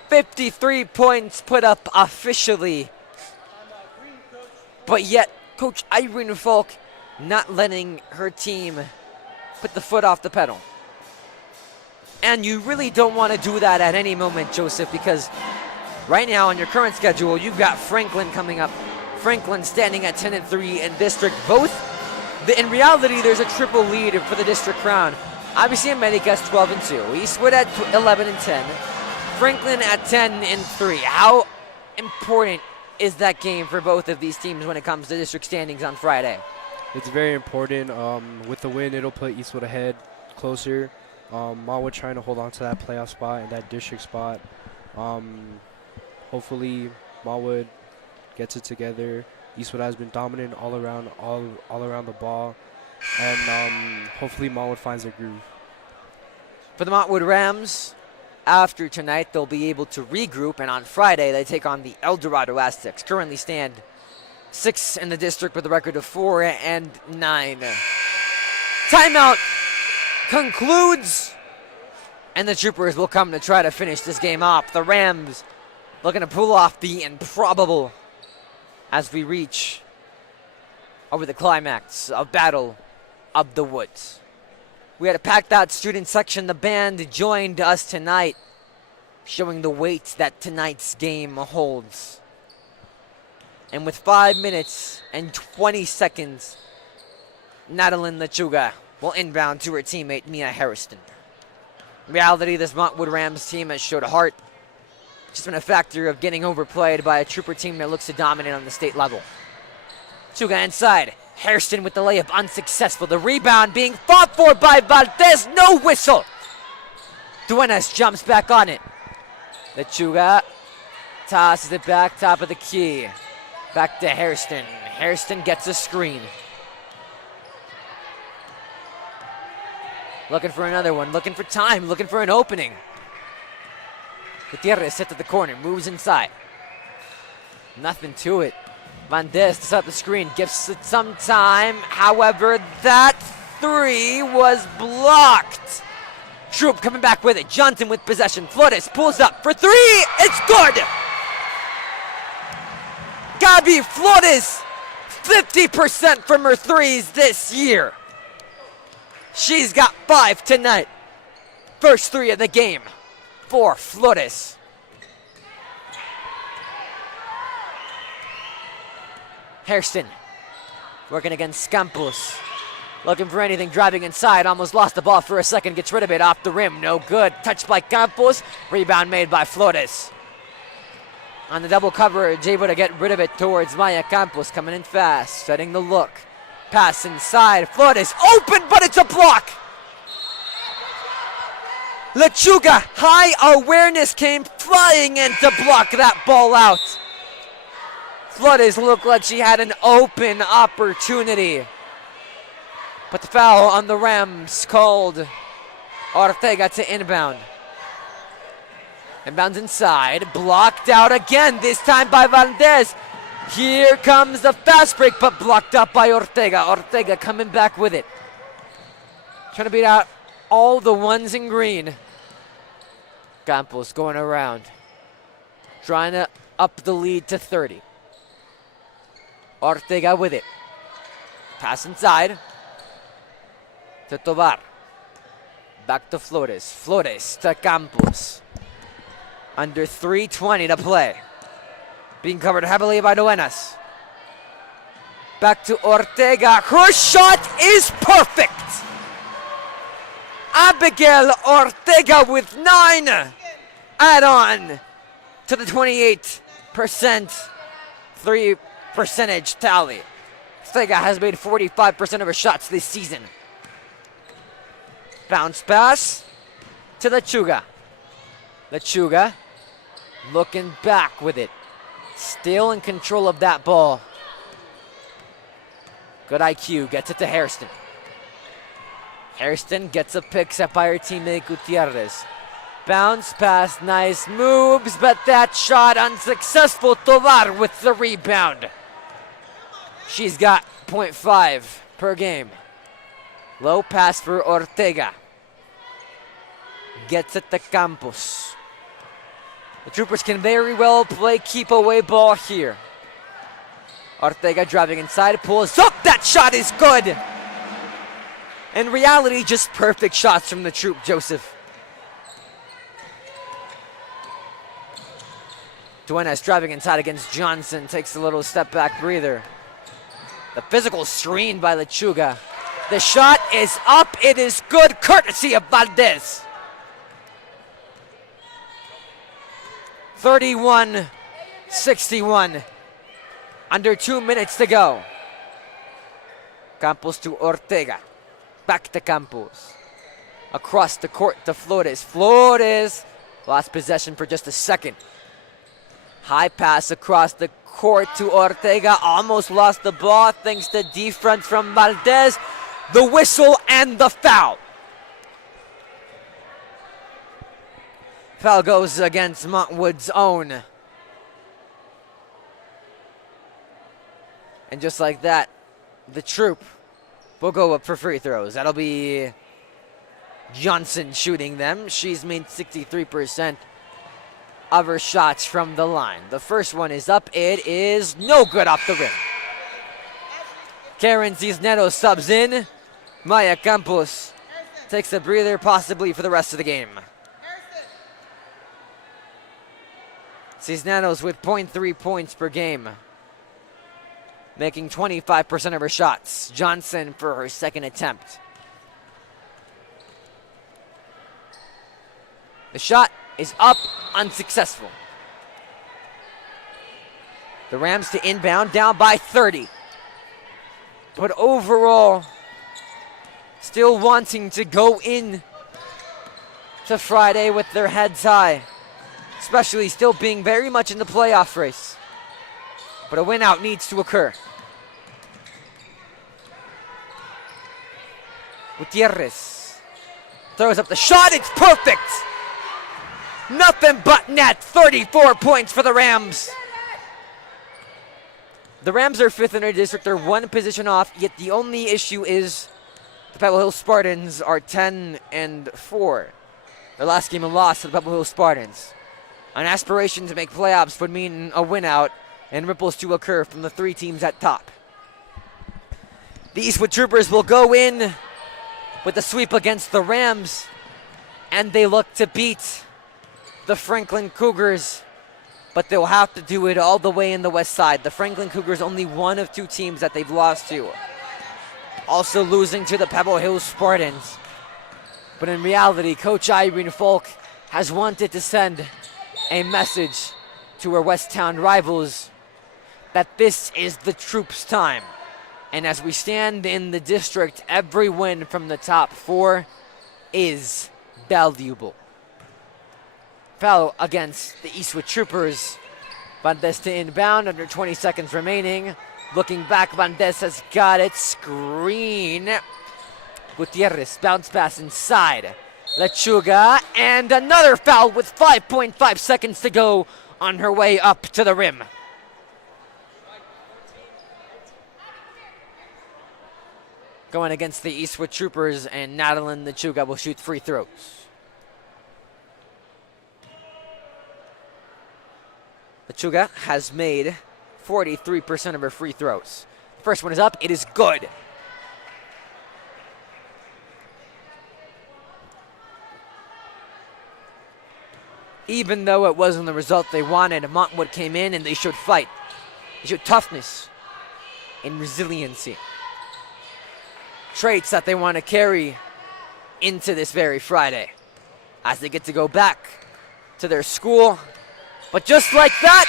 53 points put up officially. But yet, Coach Irene Falk not letting her team put the foot off the pedal. And you really don't want to do that at any moment, Joseph, because right now on your current schedule, you've got Franklin coming up. Franklin standing at 10-3 in district. In reality, there's a triple lead for the district crown. Obviously, America's 12-2. Eastwood at 11-10. Franklin at 10-3. How important is that game for both of these teams when it comes to district standings on Friday? It's very important. With the win, it'll put Eastwood ahead, closer. Montwood trying to hold on to that playoff spot and that district spot. Hopefully, Montwood gets it together. Eastwood has been dominant all around the ball, and hopefully Montwood finds their groove. For the Montwood Rams, after tonight, they'll be able to regroup, and on Friday, they take on the El Dorado Aztecs. Currently stand 6th in the district with a record of 4-9. Timeout concludes, and the Troopers will come to try to finish this game off. The Rams looking to pull off the improbable as we reach over the climax of Battle of the Woods. We had a packed out student section. The band joined us tonight, showing the weight that tonight's game holds. And with 5 minutes and 20 seconds, Nadalyn Lechuga will inbound to her teammate, Mia Harrison. In reality, this Montwood Rams team has showed heart. Just been a factor of getting overplayed by a Trooper team that looks to dominate on the state level. Lechuga inside. Hairston with the layup, unsuccessful. The rebound being fought for by Valdez, no whistle. Duenas jumps back on it. Lechuga tosses it back, top of the key. Back to Hairston. Hairston gets a screen. Looking for another one, looking for time, looking for an opening. Gutierrez set to the corner, moves inside. Nothing to it. Valdez to set up the screen, gives it some time. However, that three was blocked. Troop coming back with it. Johnson with possession. Flores pulls up for three. It's good. Gabi Flores, 50% from her threes this year. She's got 5 tonight. First 3 of the game for Flores. Hairston working against Campos. Looking for anything, driving inside. Almost lost the ball for a second. Gets rid of it off the rim. No good. Touched by Campos. Rebound made by Flores. On the double coverage, able to get rid of it towards Maya Campos. Coming in fast. Setting the look. Pass inside. Flores open, but it's a block. Lechuga, high awareness, came flying in to block that ball out. Flores looked like she had an open opportunity. But the foul on the Rams called. Ortega to inbound. Inbounds inside, blocked out again, this time by Valdez. Here comes the fast break, but blocked up by Ortega. Ortega coming back with it. Trying to beat out all the ones in green. Campos going around. Trying to up the lead to 30. Ortega with it. Pass inside to Tovar. Back to Flores. Flores to Campos. Under 3:20 to play. Being covered heavily by Duenas. Back to Ortega. Her shot is perfect. Abigail Ortega with 9. Add on to the 28% 3 percentage tally. Ortega has made 45% of her shots this season. Bounce pass to Lechuga. Lechuga looking back with it. Still in control of that ball. Good IQ, gets it to Hairston. Hairston gets a pick set by her teammate Gutierrez. Bounce pass, nice moves, but that shot unsuccessful. Tovar with the rebound. She's got 0.5 per game. Low pass for Ortega. Gets it to Campos. The Troopers can very well play keep away ball here. Ortega driving inside, pulls up. That shot is good. In reality, just perfect shots from the Troop, Joseph. Duenas driving inside against Johnson. Takes a little step back breather. The physical screen by Lechuga. The shot is up. It is good, courtesy of Valdez. 31-61. Under 2 minutes to go. Campos to Ortega. Back to Campos. Across the court to Flores. Flores lost possession for just a second. High pass across the court to Ortega. Almost lost the ball thanks to defense from Valdez. The whistle and the foul. Foul goes against Montwood's own. And just like that, the Troop will go up for free throws. That'll be Johnson shooting them. She's made 63% of her shots from the line. The first one is up. It is no good off the rim. Karen Cisneros subs in. Maya Campos takes a breather possibly for the rest of the game. Cisneros with 0.3 points per game, making 25% of her shots. Johnson for her second attempt. The shot is up, unsuccessful. The Rams to inbound, down by 30. But overall, still wanting to go in to Friday with their heads high. Especially still being very much in the playoff race. But a win out needs to occur. Gutierrez throws up the shot. It's perfect. Nothing but net. 34 points for the Rams. The Rams are 5th in their district. They're 1 position off. Yet the only issue is the Pebble Hill Spartans are 10-4. Their last game lost to the Pebble Hill Spartans. An aspiration to make playoffs would mean a win out and ripples to occur from the 3 teams at top. The Eastwood Troopers will go in with a sweep against the Rams, and they look to beat the Franklin Cougars, but they'll have to do it all the way in the west side. The Franklin Cougars only one of 2 teams that they've lost to. Also losing to the Pebble Hill Spartans. But in reality, Coach Irene Folk has wanted to send a message to her West Town rivals that this is the Troops' time. And as we stand in the district, every win from the top 4 is valuable. Foul against the Eastwood Troopers. Valdez to inbound, under 20 seconds remaining. Looking back, Valdez has got it. Screen. Gutierrez, bounce pass inside Lechuga, and another foul with 5.5 seconds to go on her way up to the rim. Going against the Eastwood Troopers, and Natalie Lechuga will shoot free throws. Lechuga has made 43% of her free throws. First one is up, it is good. Even though it wasn't the result they wanted, Montwood came in and they showed fight. They showed toughness and resiliency. Traits that they want to carry into this very Friday as they get to go back to their school. But just like that,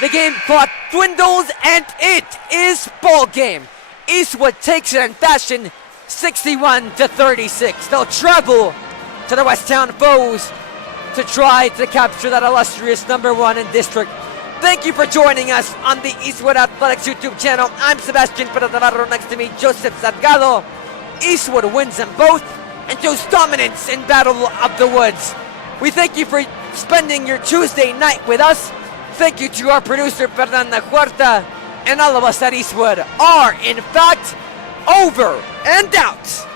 the game clock dwindles and it is ball game. Eastwood takes it in fashion, 61-36. They'll travel to the Westtown foes to try to capture that illustrious #1 in district. Thank you for joining us on the Eastwood Athletics YouTube channel. I'm Sebastian Perez-Navarro, next to me Joseph Salgado. Eastwood wins them both and shows dominance in Battle of the Woods. We thank you for spending your Tuesday night with us. Thank you to our producer Fernanda Huerta, and all of us at Eastwood are in fact over and out.